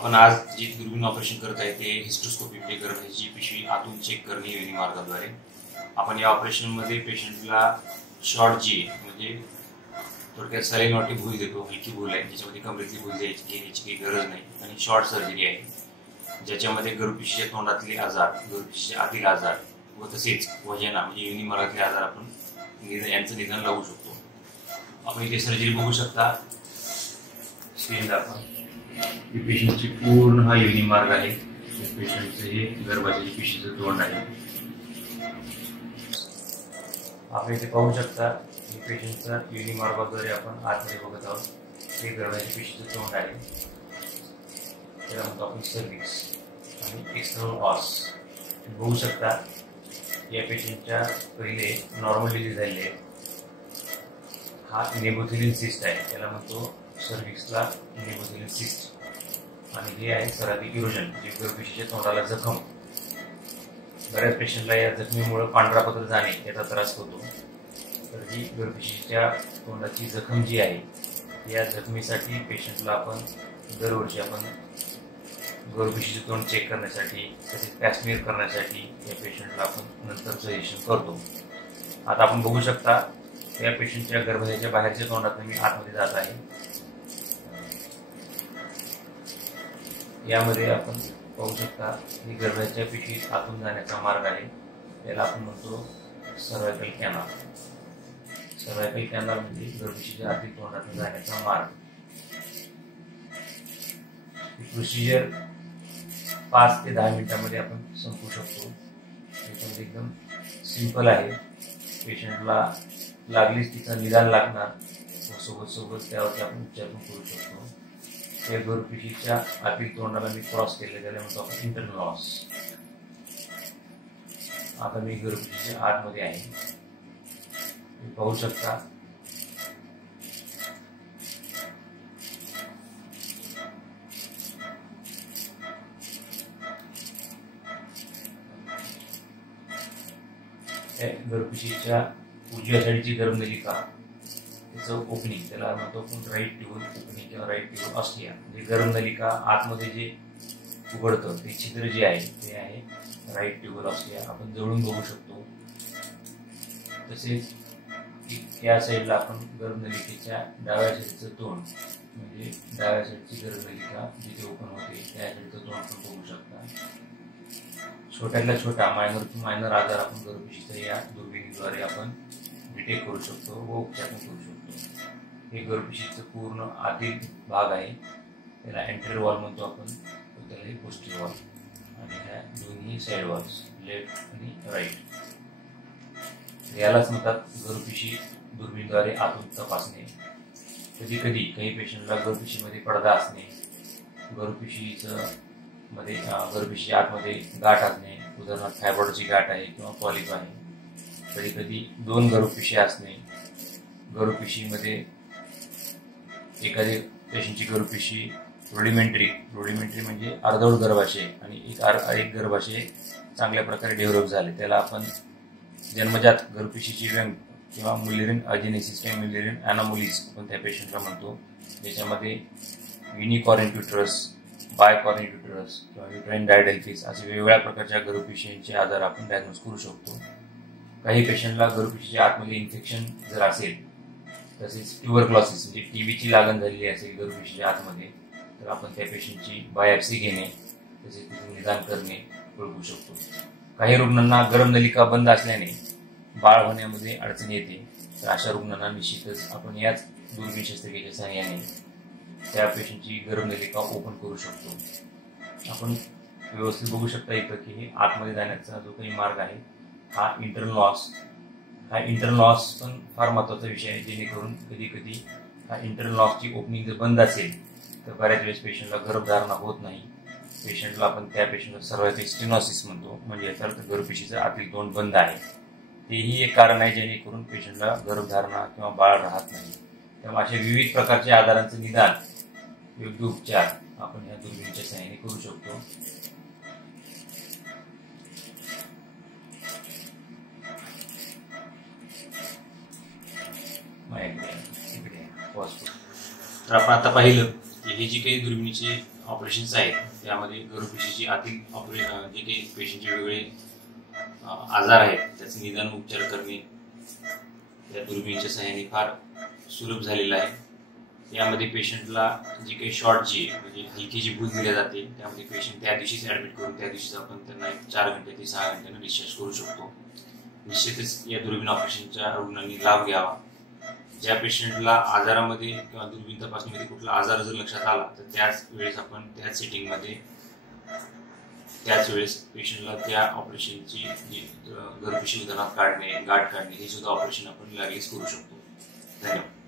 आपण आज जे दुर्बीण ऑपरेशन करत आहे ते हिस्टोस्कोपी म्हणजे गर्भाची पिशवी आतून चेक करणे योनी मार्गाद्वारे। आपण या ऑपरेशनमध्ये पेशंटला शॉर्ट जी म्हणजे थोडक्यात सलाईनवाटी भूल देतो, हलकी भूल आहे ज्याच्यामध्ये कमरेतली भूल घेण्याची काही गरज नाही आणि शॉर्ट सर्जरी आहे ज्याच्यामध्ये गर्भपिशवीच्या तोंडातले आजार, गर्भपिशवीच्या आतील आजार व तसेच वजना म्हणजे योनी मार्गातले आजार आपण यांचं निदान लावू शकतो। आपण इथे सर्जरी बघू शकता, स्क्रीनला आपण पेशंटची पूर्ण हा योनी मार्ग आहे, पेशंटचं हे गर्भाच्या पिशवीचं तोंड आहे। आपण इथे पाहू शकता की पेशंटचा योनी मार्गाद्वारे आपण आतमध्ये बघत आहोत, हे गर्भाच्या पिशवीचं तोंड आहे, त्याला म्हणतो आपण सर्व्हिक्स आणि एक्सटर्नल ऑस। बघू शकता या पेशंटच्या पहिले नॉर्मल डिलीव्हरी झालेली आहे, हा नेबोथिलिन सिस्ट आहे, त्याला म्हणतो सर्व्हिक्सला नेबोथिलिन सिस्ट, आणि हे आहे सराबिक इरोजन जे गर्भपिशवीच्या तोंडाला जखम। बऱ्याच पेशंटला या जखमीमुळे पांढरा पत्र जाणे याचा त्रास होतो, तर ही गर्भपिशवीच्या तोंडाची जखम जी आहे या जखमीसाठी पेशंटला आपण दरवर्षी आपण गर्भपिशवीचे तोंड चेक करण्यासाठी तसेच पॅस्मियर करण्यासाठी या पेशंटला आपण नंतर सजेशन करतो। आता आपण बघू शकता या पेशंटच्या गर्भाशयाच्या बाहेरच्या तोंडातून मी आतमध्ये जात आहे, यामध्ये आपण पाहू शकता ही गर्भाच्या पिशवीत आतून जाण्याचा मार्ग आहे, त्याला आपण म्हणतो सर्वायकल कॅनल। सर्वायकल कॅनल म्हणजे गर्भपिशवीच्या आतील तोंडातून जाण्याचा मार्ग। ही प्रोसिजर 5 ते 10 मिनिटांमध्ये आपण संपवू शकतो, त्याच्यामध्ये एकदम सिंपल आहे। पेशंटला लागलीच तिचं निदान लागणार व सोबत त्यावरती आपण उपचार पण करू शकतो। त्या गर्भपिशवीच्या आतील तोंडाला मी क्रॉस केले, त्याला म्हणतो आपण इंटरनल ऑस। आता मी गर्भपिशवीच्या आतमध्ये आहे, तुम्ही पाहू शकता गर्भपिशवीच्या उजव्या साईडची गर्भनलिका त्याचं ओपनिंग, त्याला म्हणतो आपण राईट ट्यूबल ओपनिंग किंवा राईट ट्यूबल ऑस्टिया। म्हणजे गर्भनलिका आतमध्ये जे उघडतं ते छिद्र जे आहे ते आहे राईट ट्यूबल ऑस्टिया, आपण जवळून बघू शकतो। तसेच या साईडला आपण गर्भनलिकेच्या डाव्या साईडचं तोंड म्हणजे डाव्या साईडची गर्भनलिका जिथे ओपन होते त्या साईडचं तोंड आपण बघू शकता। छोट्यातला छोटा मायनर टू मायनर आजार आपण गर्भपिशवीच्या या दुर्बिणीद्वारे आपण डिटेक्ट करू शकतो व उपचार करू शकतो। हे गर्भपिशवीचं पूर्ण आतील भाग आहे, त्याला एंटेरियर वॉल म्हणतो आपण, त्याला हे पोस्टीरियर वॉल, आणि ह्या दोन्ही साईड वॉल्स लेफ्ट आणि राईट, यालाच म्हणतात गर्भपिशवी दुर्बिणीद्वारे आतून तपासणे। कधी कधी काही पेशंटला गर्भपिशवीमध्ये पडदा असणे, गर्भपिशवीच्या आतमध्ये गाठ असणे, उदाहरणार्थ फायब्रॉइडची गाठ आहे किंवा पॉलिप आहे। कधी कधी 2 गर्भपिशवी असणे, गर्भपिशवीमध्ये एखादी पेशंटची गर्भपिशवी रुडिमेंटरी म्हणजे अर्धवट गर्भाशय आणि एक गर्भाशय चांगल्या प्रकारे डेव्हलप झाले, त्याला आपण जन्मजात गर्भपिशवीची व्यंग किंवा मुलेरियन अजेनेसिस किंवा मुलेरियन अॅनोमलीज आपण त्या पेशंटला म्हणतो, ज्याच्यामध्ये युनिकॉर्न युटरस, बायकॉर्न युटरस किंवा युट्राइन डायडेल्फिस असे वेगवेगळ्या प्रकारच्या गर्भपिशवींचे आजार आपण डायग्नोज करू शकतो। काही पेशंटला गर्भपिशवीच्या आतमध्ये इन्फेक्शन जर असेल, तसेच ट्युबरक्लोसिस म्हणजे टीबीची लागण झालेली असेल गर्भपिशवीच्या आतमध्ये, तर आपण त्या पेशंटची बायोप्सी घेणे तसेच तिचं निदान करणे ओळखू शकतो। काही रुग्णांना गर्भनलिका बंद असल्याने बाळ होण्यामध्ये अडचण येते, तर अशा रुग्णांना निश्चितच आपण याच दुर्बीण शस्त्रक्रियेच्या सहाय्याने त्या पेशंटची गर्भनलिका ओपन करू शकतो। आपण व्यवस्थित बघू शकता इथं की आतमध्ये जाण्याचा जो काही मार्ग आहे हा इंटरनल ऑस, हा इंटरनल ऑस पण फार महत्त्वाचा विषय आहे, जेणेकरून कधी कधी हा इंटरनल ऑसची ओपनिंग जर बंद असेल तर बऱ्याच वेळेस पेशंटला गर्भधारणा होत नाही। पेशंटला आपण त्या पेशंटला सर्वायकल स्टेनोसिस म्हणतो, म्हणजे याचा अर्थ गर्भपिशवीचं आतील तोंड बंद आहे, तेही एक कारण आहे जेणेकरून पेशंटला गर्भधारणा किंवा बाळ राहत नाही। त्यामुळे अशा विविध प्रकारच्या आजारांचं निदान योग्य उपचार आपण या दुर्बिणीच्या सहाय्याने करू शकतो। तर आपण आता पाहिलं की हे जी काही दुर्बिणीचे ऑपरेशन्स आहेत त्यामध्ये गर्भपिशवीची आतील जे काही पेशंटचे वेगवेगळे आजार आहेत त्याचे निदान उपचार करणे या दुर्बिणीच्या सहाय्याने फार सुलभ झालेलं आहे। यामध्ये पेशंटला जी काही शॉर्ट जी म्हणजे हलकी जी भूल दिली जाते त्यामध्ये पेशंट त्या दिवशीच ॲडमिट करून त्या दिवशीच आपण त्यांना 4 घंटे ते 6 घंट्यानं डिस्चार्ज करू शकतो। निश्चितच या दुर्बीण ऑपरेशनच्या रुग्णांनी लाभ घ्यावा। ज्या पेशंटला आजारामध्ये किंवा दुर्बीण तपासणीमध्ये कुठला आजार जर लक्षात आला तर त्याच वेळेस आपण त्याच सेटिंगमध्ये त्याच वेळेस पेशंटला त्या ऑपरेशनची जी गर्भपिशवी उदाहरणात काढणे गाठ काढणे हे सुद्धा ऑपरेशन आपण लगेच करू शकतो। धन्यवाद।